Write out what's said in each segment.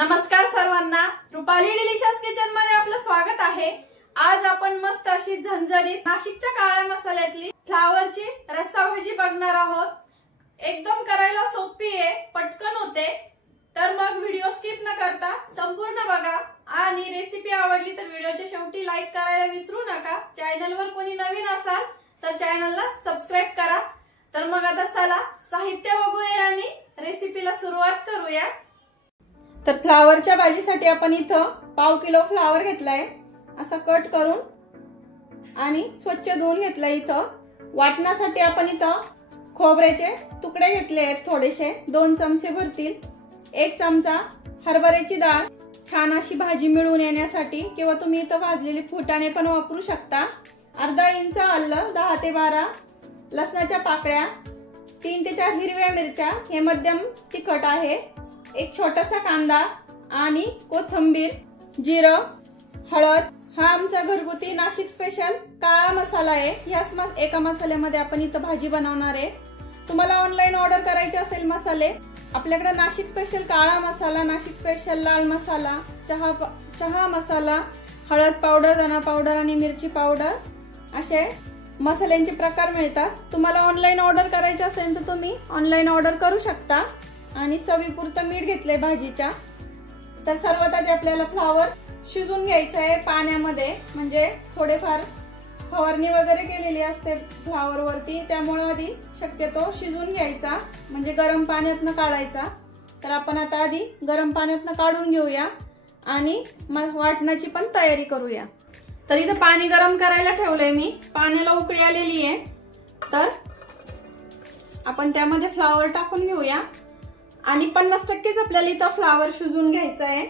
नमस्कार सर्वांना, Rupali delicious kitchen मध्ये आपलं स्वागत आहे। आज आपण मस्त अशी झणझणीत नाशिकच्या काळ्या मसाल्यातली फ्लावरची रस्सा भाजी बघणार आहोत। एकदम करायला सोपी आहे, पटकन होते। तर मग व्हिडिओ स्किप न करता संपूर्ण बघा आणि रेसिपी आवडली तर व्हिडिओच्या शेवटी लाईक करायला विसरू नका। चॅनलवर कोणी नवीन असाल तर चॅनलला सबस्क्राइब करा। तर मग आता चला साहित्य बघूया आणि रेसिपीला सुरुवात करूया। तर फ्लावरच्या भाजीसाठी आपण इथं पाव किलो फ्लावर घेतलाय, असा कट करून आणि स्वच्छ धुवून घेतलाय। इथं वाटण्यासाठी आपण इथं खोबऱ्याचे तुकडे घेतले आहेत, थोडेसे 2 चमचे भरतील। 1 चमचा हरभऱ्याची डाळ, छान अशी भाजी मिळून येण्यासाठी, किंवा तुम्ही इथं भाजलेली फुटाणे पण वापरू शकता। अर्धा इंच आलं, 10 ते 12 लसणाच्या पाकळ्या, 3 ते 4 हिरव्या मिरच्या, हे मध्यम तिखट आहे। एक छोटासा कांदा आणि कोथिंबीर, जिरं, हळद। हा आमचा घरगुती नाशिक स्पेशल काळा मसाला आहे। ह्याच एका मसाल्यामध्ये आपण इथं भाजी बनवणार आहे। तुम्हाला ऑनलाईन ऑर्डर करायचे असेल मसाले, आपल्याकडे नाशिक स्पेशल काळा मसाला, नाशिक स्पेशल लाल मसाला, चहा मसाला, हळद पावडर, धना पावडर आणि मिरची पावडर असे मसाल्यांचे प्रकार मिळतात। तुम्हाला ऑनलाईन ऑर्डर करायचे असेल तर तुम्ही ऑनलाईन ऑर्डर करू शकता। आणि चवीपुरतं मीठ घेतलंय भाजीच्या। तर सर्वात आधी आपल्याला फ्लावर शिजून घ्यायचं आहे पाण्यामध्ये, म्हणजे थोडेफार फवारणी वगैरे केलेली असते फ्लावर वरती, त्यामुळे आधी शक्यतो शिजून घ्यायचा, म्हणजे गरम पाण्यातनं काढायचा। तर आपण आता आधी गरम पाण्यातनं काढून घेऊया आणि वाटणाची पण तयारी करूया। तर इथं पाणी गरम करायला ठेवलंय मी, पाण्याला उकळी आलेली आहे। तर आपण त्यामध्ये फ्लावर टाकून घेऊया आणि 50%च आपल्याला इथं फ्लावर शिजून घ्यायचं आहे।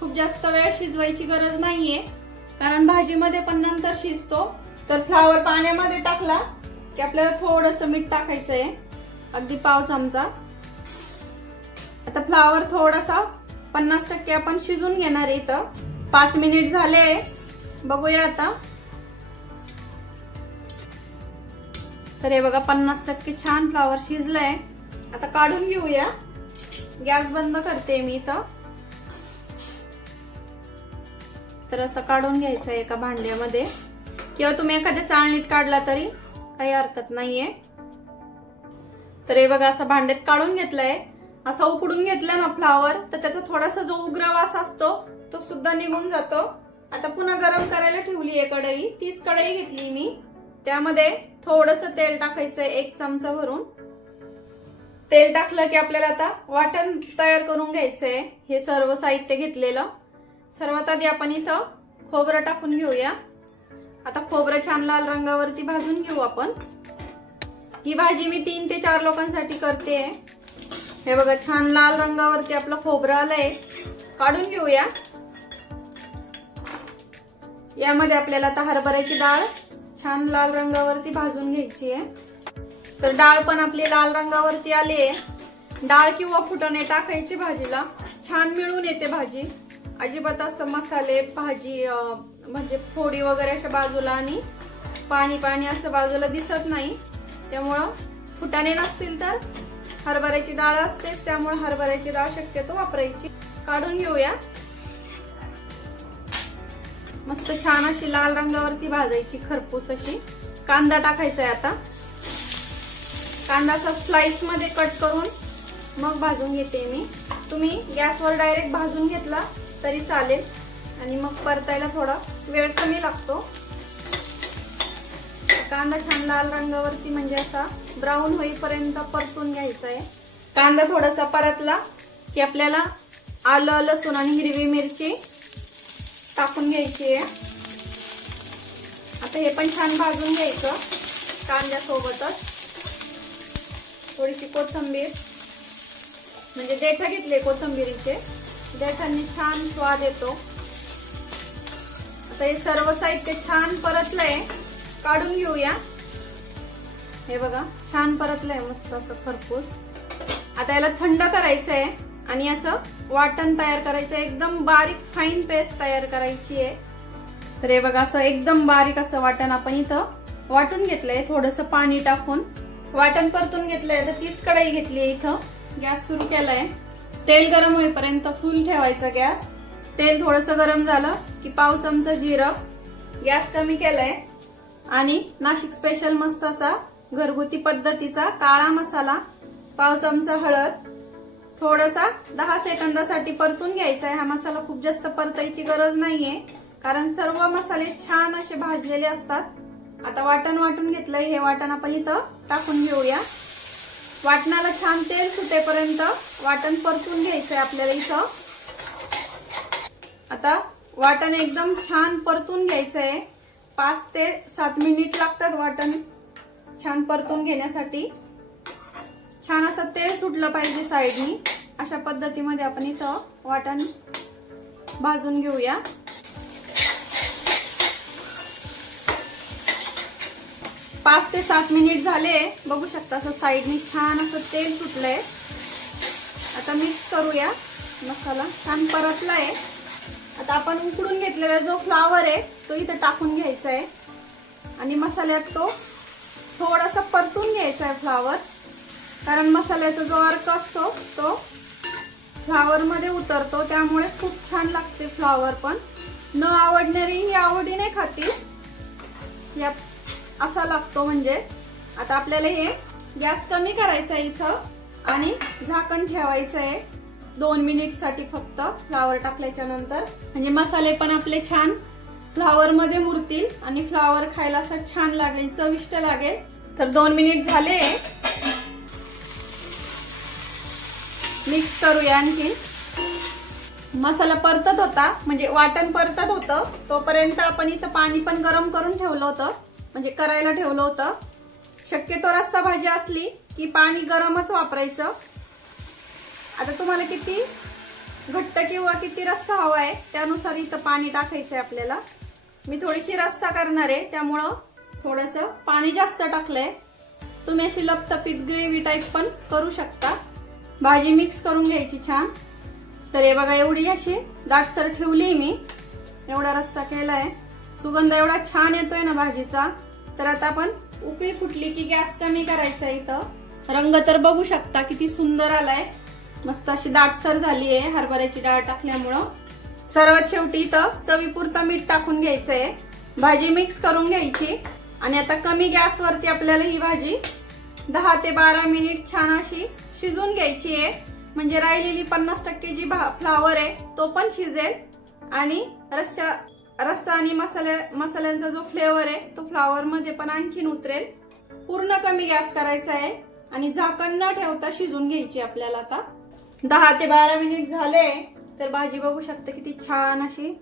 खूप जास्त वेळ शिजवायची गरज नाहीये, कारण भाजीमध्ये पण नंतर शिजतो। तर फ्लावर पाण्यामध्ये टाकला की आपल्याला थोडंसं मीठ टाकायचं आहे, अगदी पाव चमचा। आता फ्लावर थोडासा 50% आपण शिजून घेणार आहे। इथं 5 मिनिट झाले, बघूया आता। तर हे बघा 50% छान फ्लावर शिजलंय। आता काढून घेऊया। गॅस बंद करते मी इथं। तर असं काढून घ्यायचं एका भांड्यामध्ये, किंवा तुम्ही एखाद्या चाळणीत काढला तरी काही हरकत नाहीये। तर हे बघा असं भांड्यात काढून घेतलंय। असं उकडून घेतलं ना फ्लावर, तर त्याचा थोडासा जो उग्र वास असतो तो सुद्धा निघून जातो। आता पुन्हा गरम करायला ठेवली आहे कढई, 30 कढई घेतली मी। त्यामध्ये थोडंसं तेल टाकायचंय, 1 चमचा भरून। तेल टाकलं की आपल्याला आता वाटण तयार करून घ्यायचंय। हे सर्व साहित्य घेतलेलं। सर्वात आधी आपण इथं खोबरं टाकून घेऊया। आता खोबरं छान लाल रंगावरती भाजून घेऊ आपण। ही भाजी मी 3 ते 4 लोकांसाठी करते। हे बघा छान लाल रंगावरती आपलं खोबरं आलंय, काढून घेऊया। यामध्ये आपल्याला आता हरभऱ्याची डाळ छान लाल रंगावरती भाजून घ्यायची आहे। तर डाळ पण आपली लाल रंगावरती आली आहे। डाळ किंवा फुटाणे टाकायची, भाजीला छान मिळून येते भाजी। अजिबात असं मसाले भाजी म्हणजे फोडी वगैरे अशा बाजूला आणि पाणी पाणी असं बाजूला दिसत नाही। त्यामुळं फुटाणे नसतील तर हरभऱ्याची डाळ असतेच, त्यामुळे हरभऱ्याची डाळ शक्यतो वापरायची। काढून घेऊया। मस्त छान अशी लाल रंगावरती भाजायची, खरपूस अशी। कांदा टाकायचा आहे आता। कांदा स्लाइस मध्ये कट करून मग भाजून घेते मी। तुम्ही गॅसवर डायरेक्ट भाजून घेतला तरी चालेल, आणि मग परतायला थोडा वेळ कमी लागतो। कांदा छान लाल रंगावरती म्हणजे असा ब्राऊन होईपर्यंत परतून घ्यायचा आहे। कांदा थोडासा परतला की आपल्याला आलं, लसूण आणि हिरवी मिरची टाकून घ्यायची आहे। आता हे पण छान भाजून घ्यायचं कांद्यासोबतच। थोडीशी कोथिंबीर, म्हणजे देठ घेतले कोथिंबीरीचे, देठांनी छान स्वाद येतो। आता हे सर्व साहित्य छान परतलंय, काढून घेऊया। हे बघा छान परतलंय मस्त असं खरपूस। आता याला थंड करायचंय आणि याचं वाटण तयार करायचं, एकदम बारीक फाईन पेस्ट तयार करायची आहे। तर हे बघा असं एकदम बारीक असं वाटण आपण इथं वाटून घेतलंय, थोडंसं पाणी टाकून वाटण परतून घेतलंय। तर 30 कढई घेतली इथं, गॅस सुरू केलाय। तेल गरम होईपर्यंत फुल ठेवायचा गॅस। तेल थोडंसं गरम झालं की पाव चमचा जिरं, गॅस कमी केलाय आणि नाशिक स्पेशल मस्त असा घरगुती पद्धतीचा काळा मसाला, पाव चमचा हळद, थोडासा 10 सेकंदासाठी परतून घ्यायचा आहे। हा मसाला खूप जास्त परतायची गरज नाहीये कारण सर्व मसाले छान असे भाजलेले असतात। आता वाटण वाटून घेतलंय, हे वाटण आपण इथं टाकून घेऊया। वाटणाला छान तेल सुटेपर्यंत वाटण परतून घ्यायचंय आपल्याला इथं। आता वाटण एकदम छान परतून घ्यायचंय। 5 ते 7 मिनिट लागतात वाटण छान परतून घेण्यासाठी। छान असं तेल सुटलं पाहिजे साइडनी, अशा पद्धतीमध्ये आपण इथं वाटण भाजून घेऊया। पाच ते 7 मिनिट झाले, बघू शकता असं साइडनी छान असं तेल सुटलंय। आता मिक्स करूया, मसाला छान परतलाय। आता आपण उकडून घेतलेला जो फ्लावर आहे तो इथं टाकून घ्यायचा आहे आणि मसाल्यात तो थोडासा परतून घ्यायचा आहे फ्लावर, कारण मसाल्याचा जो अर्क असतो तो फ्लावर मध्ये उतरतो, त्यामुळे खूप छान लागते फ्लावर। पण न आवडणारी ही आवडीने खातील, या असा लागतो म्हणजे। आता आपल्याला हे गॅस कमी करायचा आहे इथं आणि झाकण ठेवायचं आहे 2 मिनिट साठी फक्त फ्लावर टाकल्याच्या नंतर, म्हणजे मसाले पण आपले छान फ्लावर मध्ये मुरतील आणि फ्लावर खायला असं छान लागेल, चविष्ट लागेल। तर 2 मिनिट झाले, मिक्स करूया आणखी। मसाला परतत होता म्हणजे वाटण परतत होतं, तोपर्यंत आपण इथं पाणी पण गरम करून ठेवलं होतं, म्हणजे करायला ठेवलं होतं। शक्यतो रस्सा भाजी असली की पाणी गरमच वापरायचं। आता तुम्हाला किती घट्ट किंवा किती रस्सा हवा आहे त्यानुसार इथं पाणी टाकायचंय आपल्याला। मी थोडीशी रस्सा करणार आहे त्यामुळं थोडंसं पाणी जास्त टाकलंय। तुम्ही अशी लपतपीत ग्रेव्ही टाइप पण करू शकता। भाजी मिक्स करून घ्यायची छान। तर हे बघा, एवढी अशी दाटसर ठेवली मी, एवढा रस्सा केलाय। सुगंध एवढा छान येतोय ना भाजीचा। तर आता आपण उकळी फुटली की गॅस कमी करायचा इथं। रंग तर बघू शकता किती सुंदर आलाय, मस्त अशी दाटसर झाली आहे हरभऱ्याची डाळ टाकल्यामुळं। सर्वात शेवटी इथं चवीपुरतं मीठ टाकून घ्यायचंय, भाजी मिक्स करून घ्यायची आणि आता कमी गॅसवरती आपल्याला ही भाजी 10 ते 12 मिनिट छान अशी शिजून घ्यायची आहे, म्हणजे राहिलेली 50% जी फ्लावर आहे तो पण शिजेल आणि रस्सा आणि मसाल्यांचा जो फ्लेवर आहे तो फ्लावर मध्ये पण आणखीन उतरेल। पूर्ण कमी गॅस करायचा आहे आणि झाकण न ठेवता शिजून घ्यायची आपल्याला। आता 10 ते 12 मिनिट झाले, तर भाजी बघू शकता किती छान अशी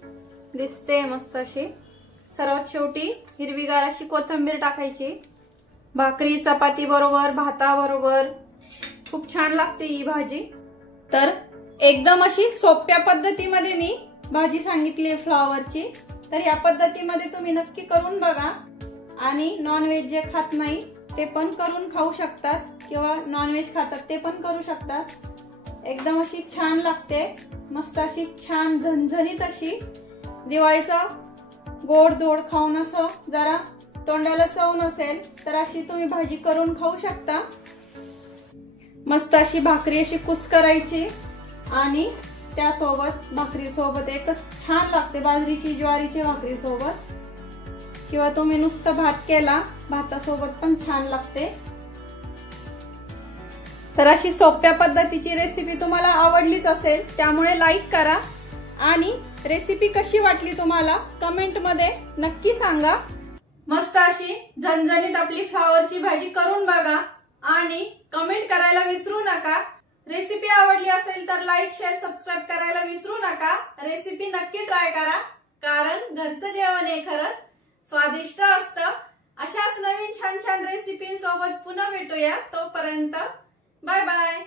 दिसते, मस्त अशी। सर्वात शेवटी हिरवीगार अशी कोथिंबीर टाकायची, भाकरी चपाती बरोबर, भाता बरोबर खूप छान लागते ही भाजी। तर एकदम अशी सोप्या पद्धतीमध्ये मी भाजी सांगितली फ्लावरची, तर या पद्धतीमध्ये तुम्ही नक्की करून बघा आणि नॉनव्हेज जे खात नाही ते पण करून खाऊ शकतात किंवा नॉनव्हेज खातात ते पण करू शकतात। एकदम अशी छान लागते, मस्त अशी छान झणझणीत अशी। दिवाळीचं गोड धोड खाऊन असं जरा तोंडाला चव नसेल तर अशी तुम्ही भाजी करून खाऊ शकता। मस्त अशी भाकरी अशी कुस्करायची आणि त्यासोबत भाकरी सोबत एकच छान लागते, बाजरीची ज्वारीची भाकरी सोबत, किंवा तुम्ही नुसतं भात केला भातासोबत पण छान लागते। तर अशी सोप्या पद्धतीची रेसिपी तुम्हाला आवडलीच असेल, त्यामुळे लाईक करा आणि रेसिपी कशी वाटली तुम्हाला कमेंट मध्ये नक्की सांगा। मस्त अशी झणझणीत आपली फ्लावरची भाजी करून बघा आणि कमेंट करायला विसरू नका। रेसिपी आवडली असेल तर लाईक शेअर सबस्क्राईब करायला विसरू नका। रेसिपी नक्की ट्राय करा, कारण घरचं जेवण हे खरंच स्वादिष्ट असतं। अशाच नवीन छान छान रेसिपींसोबत पुन्हा भेटूया, तोपर्यंत बाय बाय।